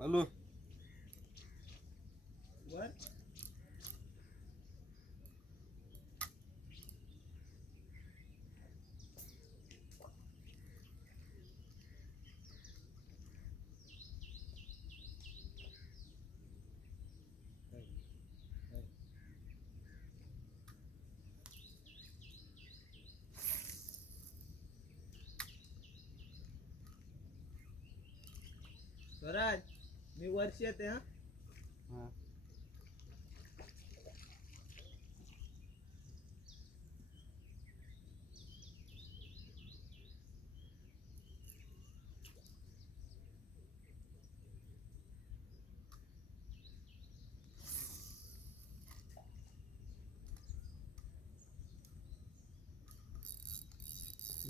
बालू वर स्वराज मी वर्ष येते हा.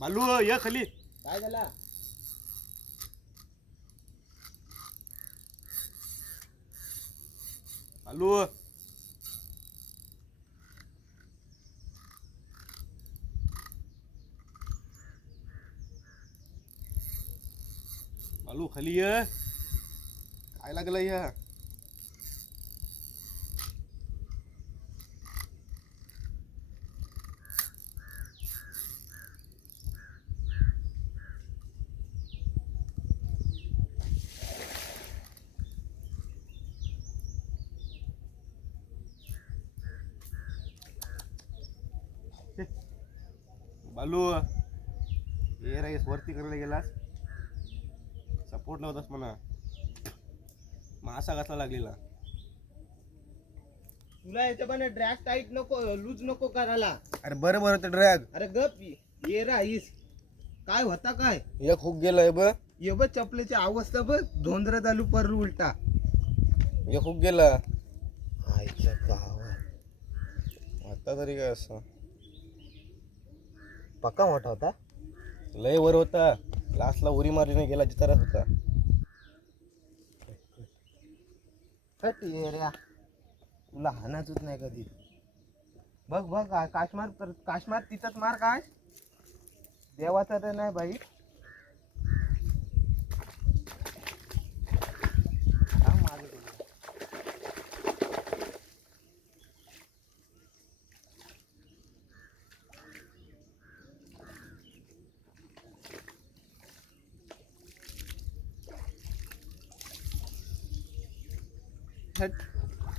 बालू ये खाली. काय झाला? बालू बालू खाली ये. काय लागलं या? बालू ये राईस वरती करायला गेलास. सपोर्ट नव्हतास म्हणा. मासा कसला लागलेला. तुला याच्या पण ड्रॅग टाईट नको लूज नको करायला. अरे बरं बरं ते ड्रॅग अरे गप ये राईस. काय होता काय एक हुक गेलाय ब. ये बघ चपलेची अवस्था बघ. धोंदर चालू पर उलटा. एक हुक गेला. आईच्या गावात आता तरी काय असं पक्का मोठा होता. लय वर होता. लास्टला उरी मारलीने गेला जिताराच होता. तुला हाणाचच नाही कधी. बघ बघ काश्मार तिथंच मार काय. देवाचा तर नाही बाई.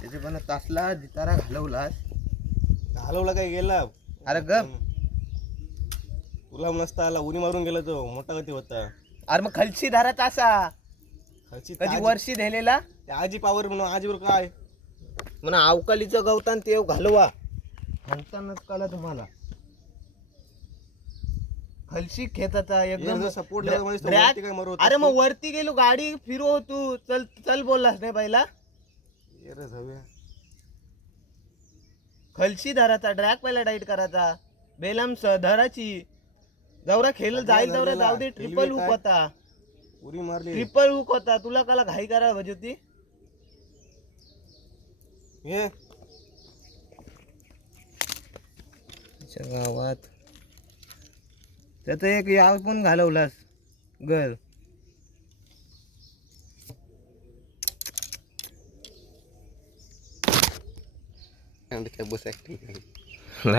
त्याचे पण तासला जितारा घालवलास. घालवला काय गेला. अरे गप. तुला नसता आला उरी मारून गेला तो मोठा गती होता. अरे मग खलशी धरा तासा खालची कधी वर्षी धरलेला. त्या आजी पावर म्हणून आजीवर काय म्हणा अवकालीचं गवतान ते घालवा म्हणतानाच कळलं तुम्हाला. खलशी खेचाचा एकदम सपोर्ट अरे मग वरती गेलो गाडी फिरव तू. चल चल बोललास नाही पहिला. खलशी धराचा ड्रॅग पहिला डाईट करायचा. बेलम धराची जवरा खेळ जाईल तेवढा जाऊ दे. ट्रिपल हुक होता. उरी मारली. ट्रिपल हुक होता. तुला काला घाई करायला पाहिजे होती. हे गावात त्यात एक याव पण घालवलास गर. बस ऍक्टिंग